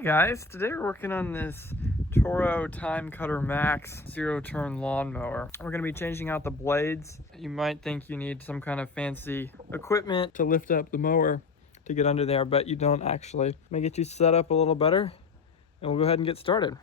Hi guys, today we're working on this Toro TimeCutter Max zero-turn lawnmower. We're going to be changing out the blades. You might think you need some kind of fancy equipment to lift up the mower to get under there, but you don't actually. I'm going to get you set up a little better and we'll go ahead and get started.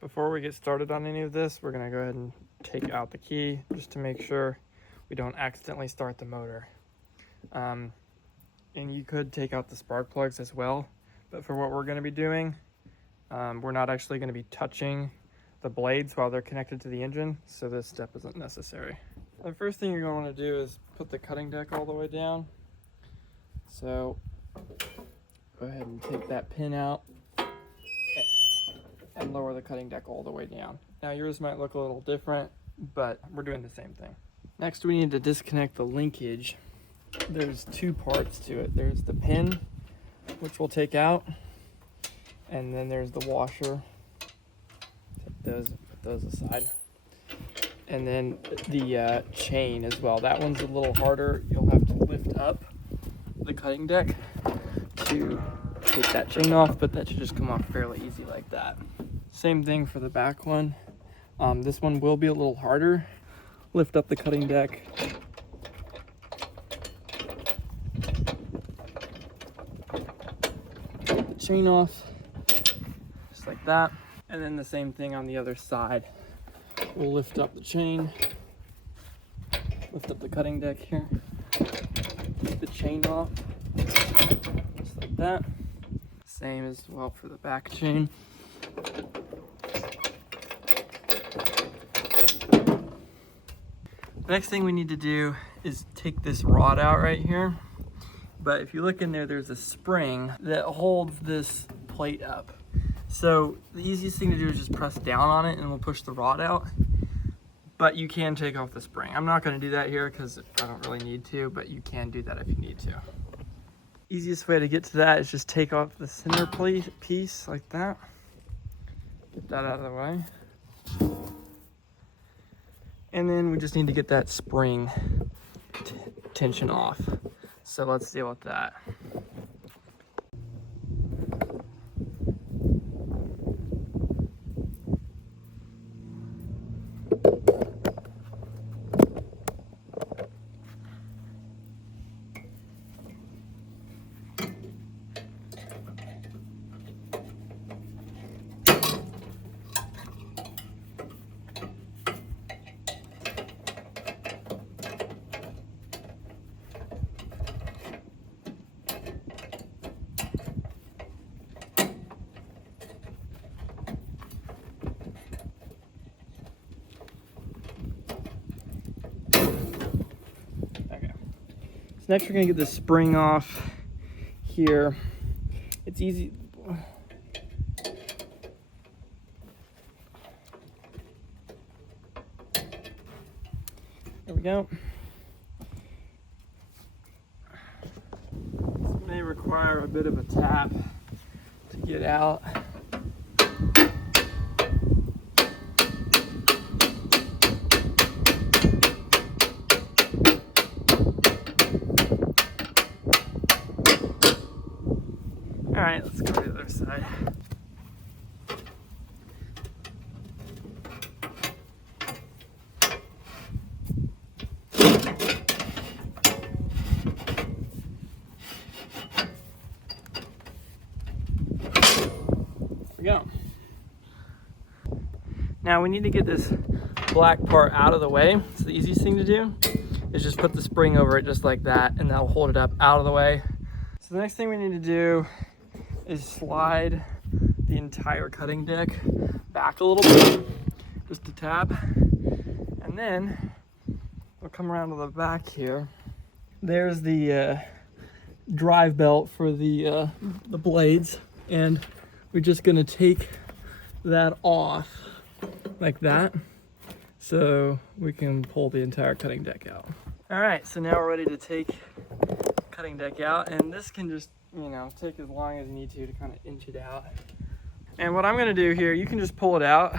Before we get started on any of this, we're going to go ahead and take out the key just to make sure we don't accidentally start the motor. And you could take out the spark plugs as well. But for what we're going to be doing, we're not actually going to be touching the blades while they're connected to the engine, so this step isn't necessary. The first thing you're going to want to do is put the cutting deck all the way down. So go ahead and take that pin out and lower the cutting deck all the way down. Now yours might look a little different, but we're doing the same thing. Next we need to disconnect the linkage. There's two parts to it. There's the pin, which we'll take out, and then there's the washer. Put those aside, and then the chain as well. That one's a little harder. You'll have to lift up the cutting deck to take that chain off, but that should just come off fairly easy like that. Same thing for the back one. This one will be a little harder. Lift up the cutting deck, chain off just like that, and then the same thing on the other side. We'll lift up the chain, lift up the cutting deck here, take the chain off just like that. Same as well for the back chain. The next thing we need to do is take this rod out right here. But if you look in there, there's a spring that holds this plate up. So the easiest thing to do is just press down on it and we'll push the rod out. But you can take off the spring. I'm not gonna do that here because I don't really need to, but you can do that if you need to. Easiest way to get to that is just take off the center piece like that. Get that out of the way. And then we just need to get that spring tension off. So let's deal with that. Next we're gonna get the spring off here. It's easy. There we go. This may require a bit of a tap to get out. All right, let's go to the other side. There we go. Now we need to get this black part out of the way. So the easiest thing to do is just put the spring over it just like that, and that'll hold it up out of the way. So the next thing we need to do is slide the entire cutting deck back a little bit, just a tab, and then we'll come around to the back here. There's the drive belt for the blades, and we're just gonna take that off like that so we can pull the entire cutting deck out. All right, so now we're ready to take cutting deck out, and this can just, you know, take as long as you need to kind of inch it out. And what I'm going to do here, you can just pull out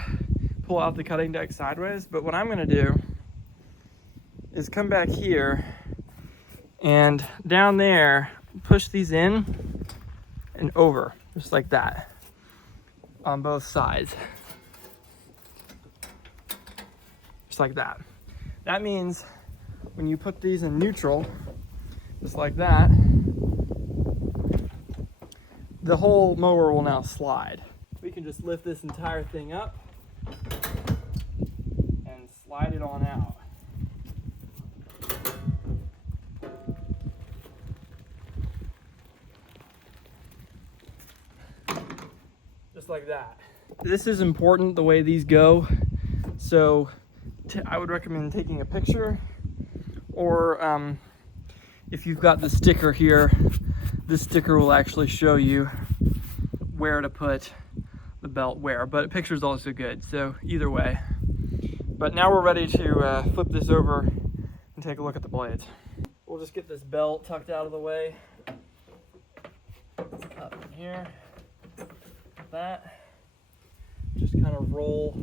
the cutting deck sideways, but what I'm going to do is come back here and down there, push these in and over, just like that. on both sides. Just like that. That means when you put these in neutral, just like that, the whole mower will now slide. We can just lift this entire thing up and slide it on out. Just like that. This is important, the way these go. So I would recommend taking a picture, or if you've got the sticker here, this sticker will actually show you where to put the belt where, but a picture is also good, so either way. But now we're ready to flip this over and take a look at the blades. We'll just get this belt tucked out of the way. Up in here, like that. Just kind of roll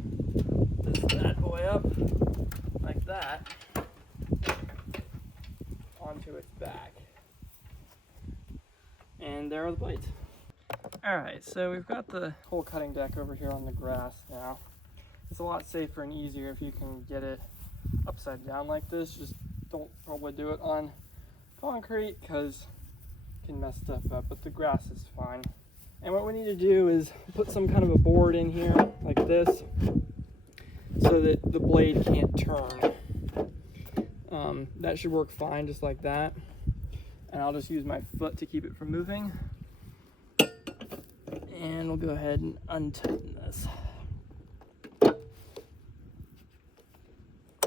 this bad boy up like that onto its back. And there are the blades. Alright, so we've got the whole cutting deck over here on the grass now. It's a lot safer and easier if you can get it upside down like this. Just don't probably do it on concrete because it can mess stuff up, but the grass is fine. And what we need to do is put some kind of a board in here like this so that the blade can't turn. That should work fine just like that. And I'll just use my foot to keep it from moving. And we'll go ahead and untighten this. There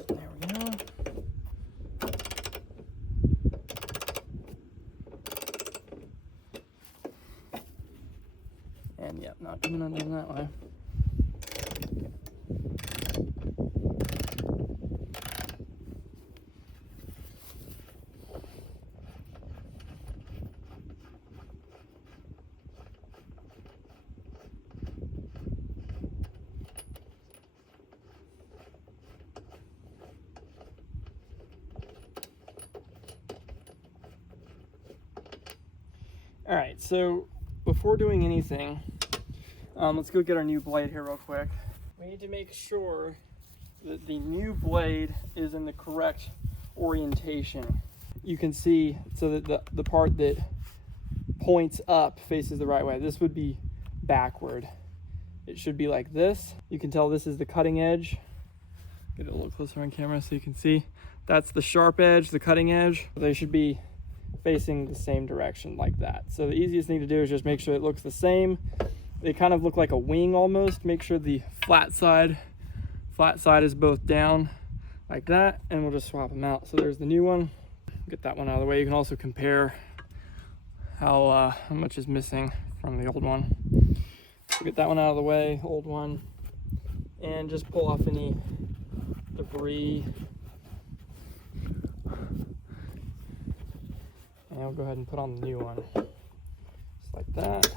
we go. And yep, not coming undone that way. All right, so before doing anything, let's go get our new blade here real quick. We need to make sure that the new blade is in the correct orientation. You can see so that the part that points up faces the right way. This would be backward. It should be like this. You can tell this is the cutting edge. Get it a little closer on camera so you can see. That's the sharp edge, the cutting edge. They should be facing the same direction like that. So the easiest thing to do is just make sure it looks the same. They kind of look like a wing almost. Make sure the flat side is both down like that, and we'll just swap them out. So there's the new one. Get that one out of the way. You can also compare how much is missing from the old one. So get that one out of the way, old one, and just pull off any debris. And we'll go ahead and put on the new one, just like that.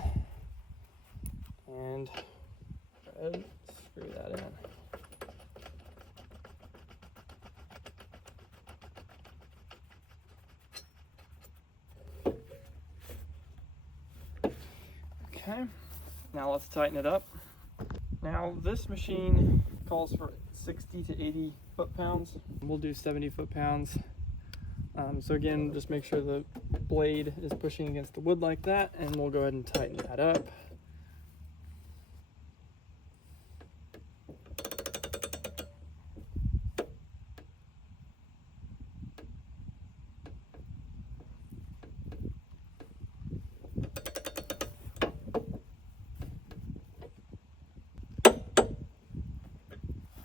And go ahead and screw that in. Okay, now let's tighten it up. Now this machine calls for 60 to 80 foot-pounds. We'll do 70 foot-pounds. So again, just make sure the blade is pushing against the wood like that, and we'll go ahead and tighten that up.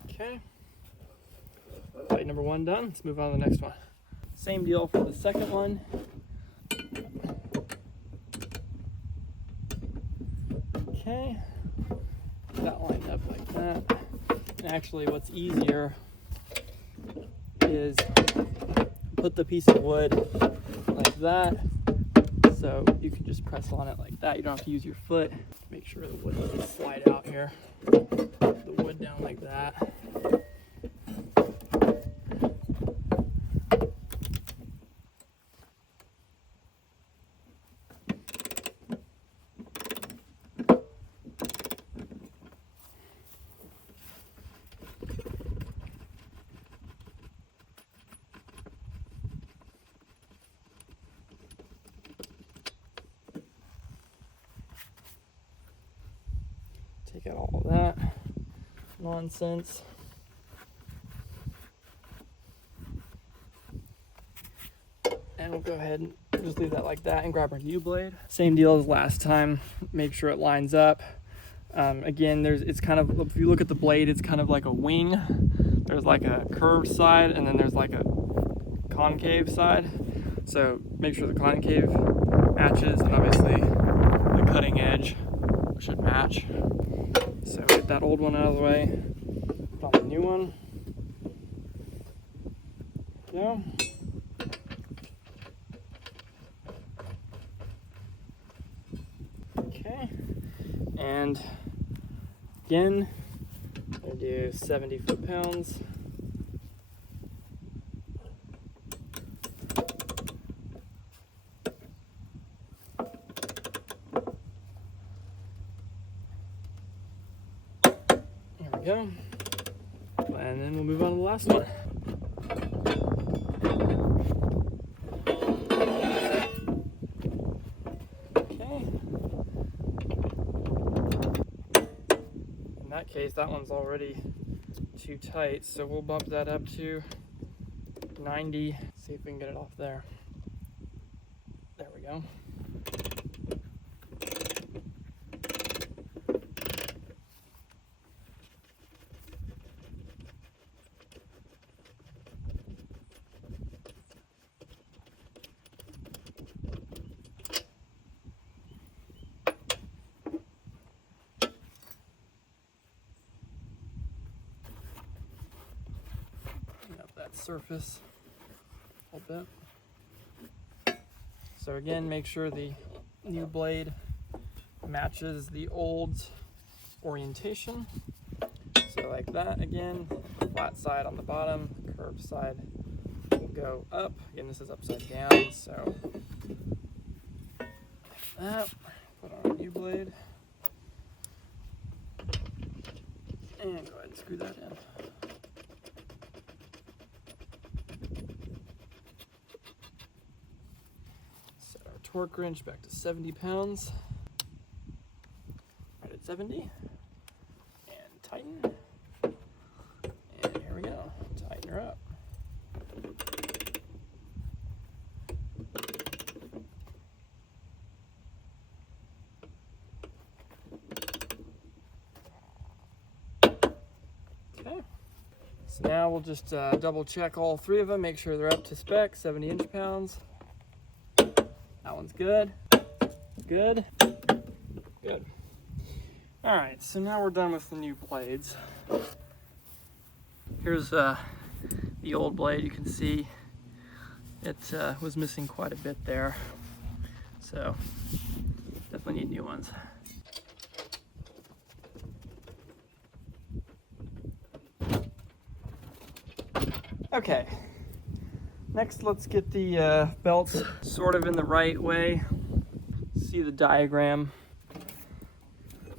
Okay, plate number one done. Let's move on to the next one. Same deal for the second one. Okay, that lined up like that. And actually what's easier is put the piece of wood like that. So you can just press on it like that. You don't have to use your foot. Make sure the wood doesn't slide out here. The wood down like that. Take out all of that nonsense. And we'll go ahead and just leave that like that and grab our new blade. Same deal as last time. Make sure it lines up. Again, it's kind of, if you look at the blade, it's kind of like a wing. There's like a curved side and then there's like a concave side. So make sure the concave matches, and obviously the cutting edge should match. So get that old one out of the way, put on the new one. Go. Okay, and again, I'm gonna do 70 foot-pounds. There we go. And then we'll move on to the last one. In that case, that one's already too tight, so we'll bump that up to 90. See if we can get it off there. There we go. Surface a little bit. So again, make sure the new blade matches the old orientation. So like that again, flat side on the bottom, curved side will go up. Again, this is upside down, so like that. Put on a new blade. And go ahead and screw that in. Torque wrench back to 70 pounds. Right at 70. And tighten. And here we go. Tighten her up. Okay. So now we'll just double check all three of them, make sure they're up to spec, 70 inch-pounds. That one's good. Good. Good. All right, so now we're done with the new blades. Here's the old blade. You can see it was missing quite a bit there. So definitely need new ones. Okay. Next, let's get the belts sort of in the right way. See the diagram.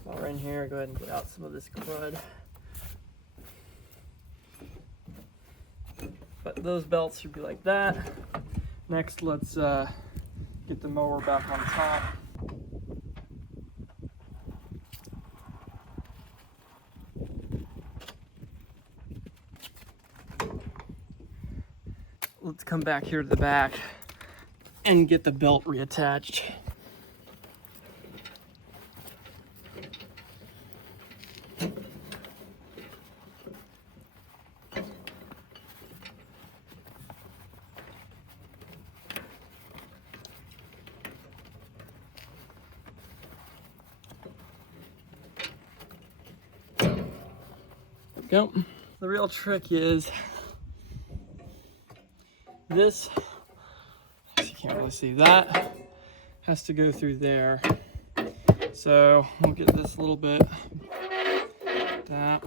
While we're in here, go ahead and get out some of this crud. But those belts should be like that. Next, let's get the mower back on top. Let's come back here to the back and get the belt reattached. There we go. The real trick is this, you can't really see that, has to go through there. So we'll get this a little bit, get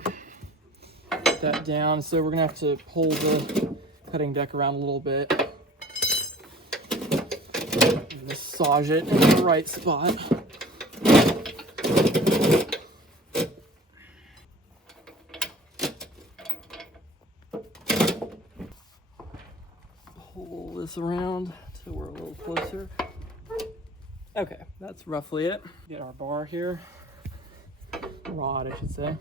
that down. So we're gonna have to pull the cutting deck around a little bit. And massage it in the right spot. Pull this around till we're a little closer. Okay, that's roughly it. Get our bar here. rod, I should say.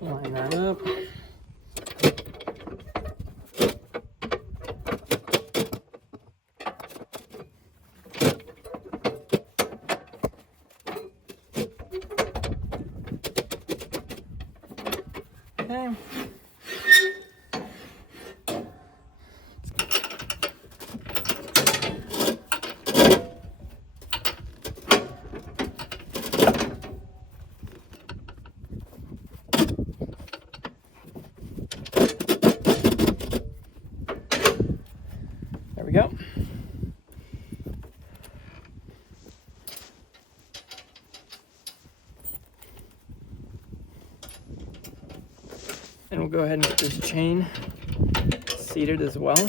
Line that up. Okay. There we go. And we'll go ahead and get this chain seated as well.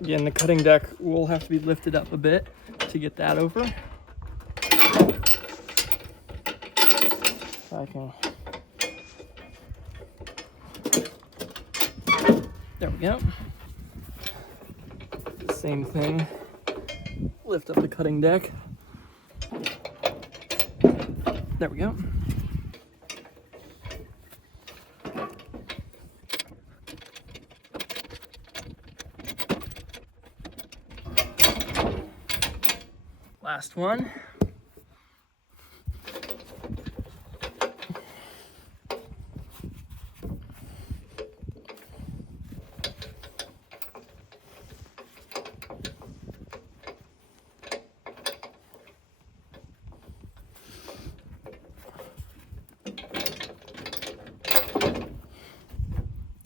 Again, the cutting deck will have to be lifted up a bit to get that over. So I can... There we go. Same thing. Lift up the cutting deck. There we go. Last one.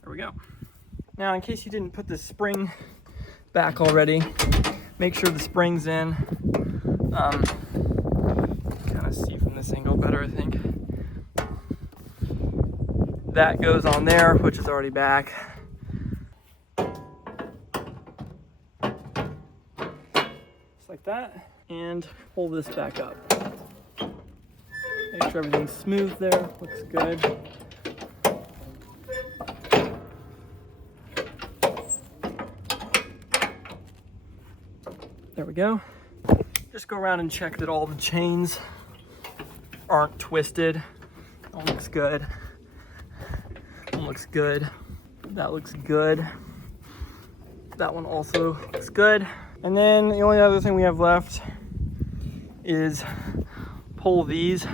There we go. Now, in case you didn't put the spring back already, make sure the spring's in. Kind of see from this angle better, I think. That goes on there, which is already back. Just like that. And pull this back up. Make sure everything's smooth there, looks good. There we go. Just go around and check that all the chains aren't twisted. That one looks good. That one looks good. That looks good. That one also looks good. And then the only other thing we have left is pull these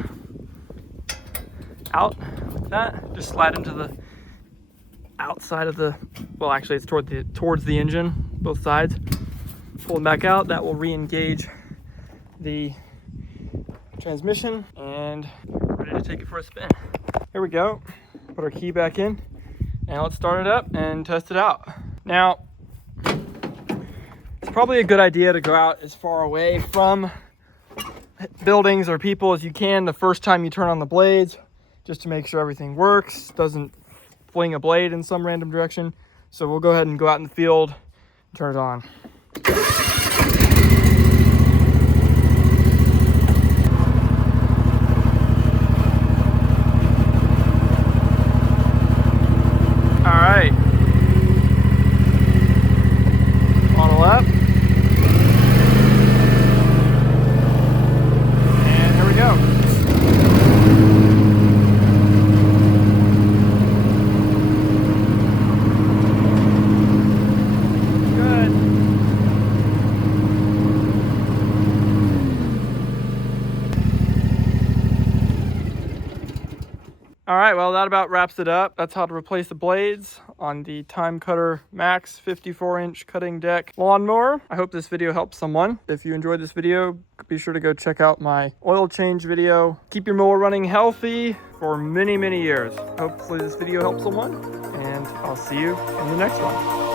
out like that. Just slide into the outside of the, well, actually it's towards the engine, both sides. Pull them back out. That will re-engage the transmission, and we're ready to take it for a spin. Here we go. Put our key back in, and let's start it up and test it out. Now, it's probably a good idea to go out as far away from buildings or people as you can the first time you turn on the blades, just to make sure everything works, doesn't fling a blade in some random direction. So we'll go ahead and go out in the field and turn it on. All right, model up, and here we go. Good. All right, well, that about wraps it up. That's how to replace the blades on the TimeCutter Max 54-inch cutting deck lawnmower. I hope this video helps someone. If you enjoyed this video, be sure to go check out my oil change video. Keep your mower running healthy for many, many years. Hopefully this video helps someone, and I'll see you in the next one.